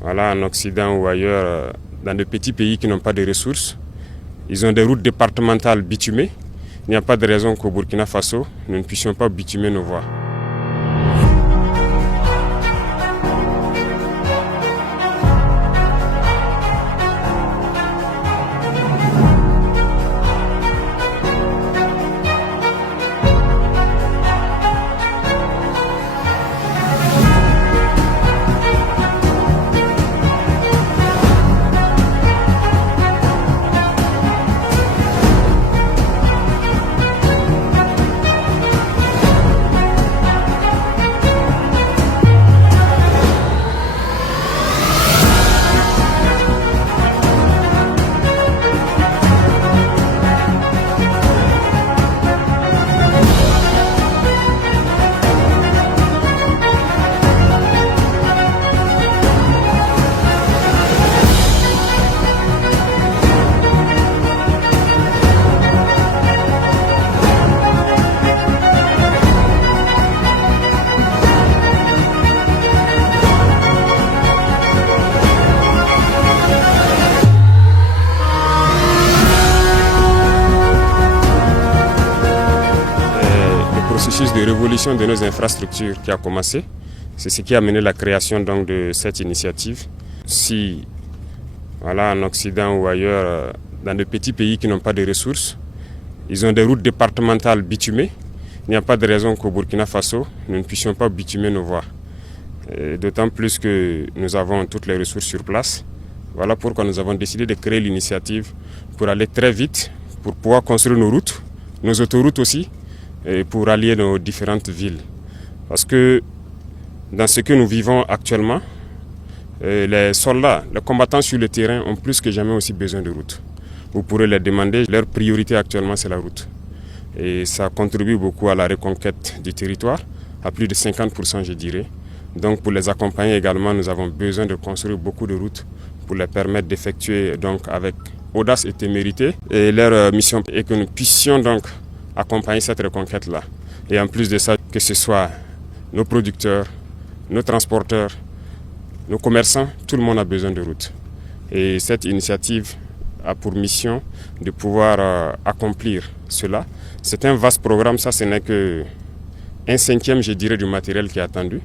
Voilà, en Occident ou ailleurs, dans de petits pays qui n'ont pas de ressources, ils ont des routes départementales bitumées. Il n'y a pas de raison qu'au Burkina Faso, nous ne puissions pas bitumer nos voies. Le processus de révolution de nos infrastructures qui a commencé, c'est ce qui a mené la création donc de cette initiative. Si voilà, en Occident ou ailleurs, dans de petits pays qui n'ont pas de ressources, ils ont des routes départementales bitumées, il n'y a pas de raison qu'au Burkina Faso, nous ne puissions pas bitumer nos voies. D'autant plus que nous avons toutes les ressources sur place. Voilà pourquoi nous avons décidé de créer l'initiative pour aller très vite, pour pouvoir construire nos routes, nos autoroutes aussi, et pour allier nos différentes villes. Parce que dans ce que nous vivons actuellement, les soldats, les combattants sur le terrain ont plus que jamais aussi besoin de routes. Vous pourrez les demander, leur priorité actuellement c'est la route. Et ça contribue beaucoup à la reconquête du territoire, à plus de 50% je dirais. Donc pour les accompagner également, nous avons besoin de construire beaucoup de routes pour les permettre d'effectuer donc avec audace et témérité. Et leur mission est que nous puissions donc accompagner cette reconquête-là. Et en plus de ça, que ce soit nos producteurs, nos transporteurs, nos commerçants, tout le monde a besoin de routes. Et cette initiative a pour mission de pouvoir accomplir cela. C'est un vaste programme, ça ce n'est qu'un cinquième, je dirais, du matériel qui est attendu.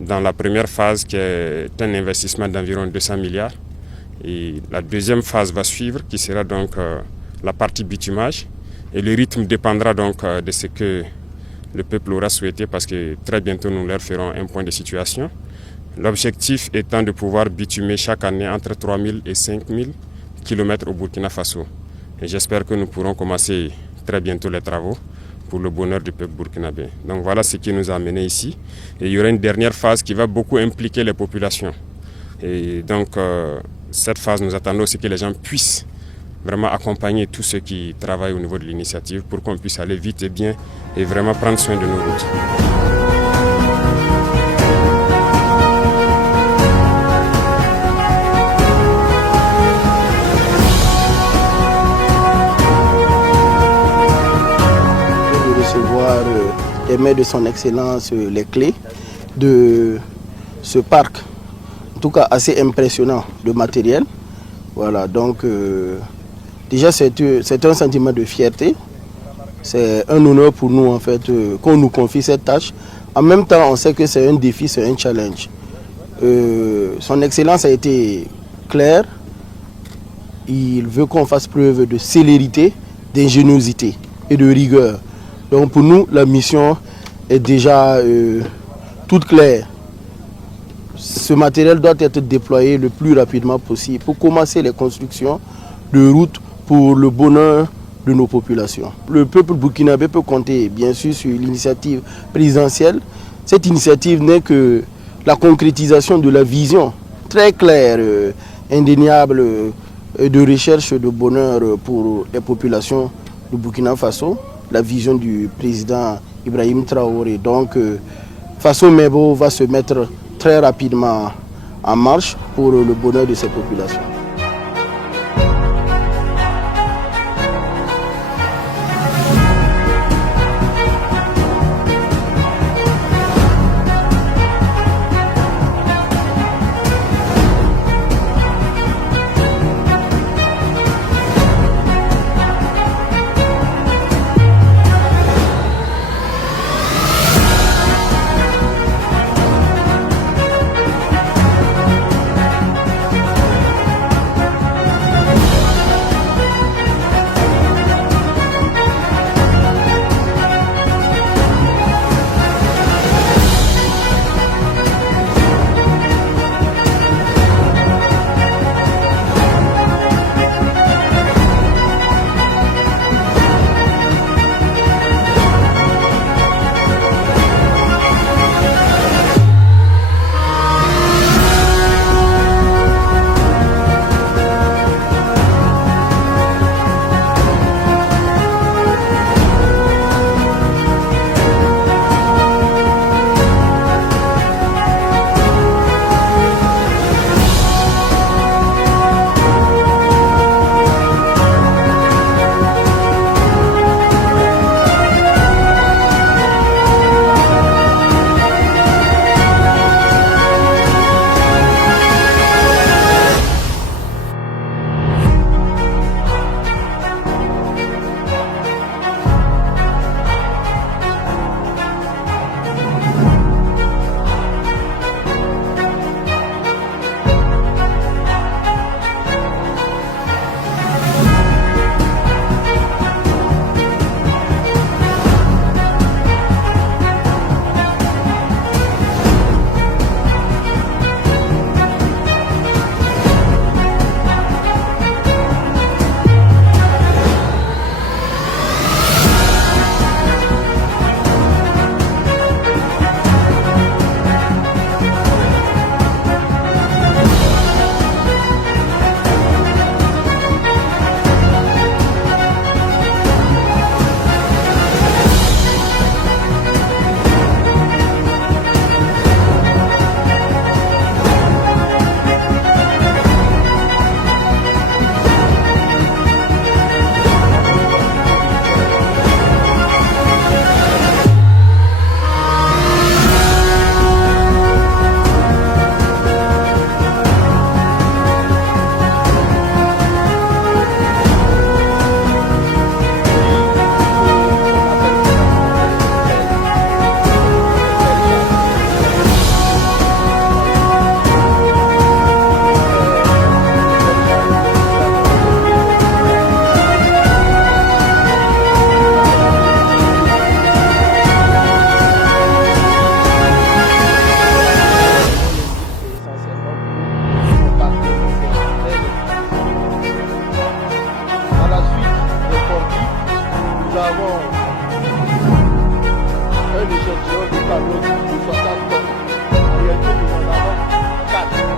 Dans la première phase, qui est un investissement d'environ 200 milliards. Et la deuxième phase va suivre, qui sera donc la partie bitumage. Et le rythme dépendra donc de ce que le peuple aura souhaité parce que très bientôt nous leur ferons un point de situation. L'objectif étant de pouvoir bitumer chaque année entre 3 000 et 5 000 km au Burkina Faso. Et j'espère que nous pourrons commencer très bientôt les travaux pour le bonheur du peuple burkinabé. Donc voilà ce qui nous a amenés ici. Et il y aura une dernière phase qui va beaucoup impliquer les populations. Et donc cette phase, nous attendons aussi que les gens puissent vraiment accompagner tous ceux qui travaillent au niveau de l'initiative pour qu'on puisse aller vite et bien et vraiment prendre soin de nos routes. De recevoir des mains de son Excellence les clés de ce parc, en tout cas assez impressionnant de matériel. Voilà, donc déjà, c'est un sentiment de fierté. C'est un honneur pour nous, en fait, qu'on nous confie cette tâche. En même temps, on sait que c'est un défi, c'est un challenge. Son Excellence a été clair. Il veut qu'on fasse preuve de célérité, d'ingéniosité et de rigueur. Donc, pour nous, la mission est déjà toute claire. Ce matériel doit être déployé le plus rapidement possible pour commencer les constructions de routes pour le bonheur de nos populations. Le peuple burkinabé peut compter bien sûr sur l'initiative présidentielle. Cette initiative n'est que la concrétisation de la vision très claire, indéniable de recherche de bonheur pour les populations du Burkina Faso. La vision du président Ibrahim Traoré. Donc Faso Mebo va se mettre très rapidement en marche pour le bonheur de ces populations. nous avons un échantillon de tableau de 60 tonnes. En réalité, nous en avons 4.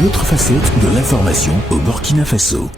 Une autre facette de l'information au Burkina Faso.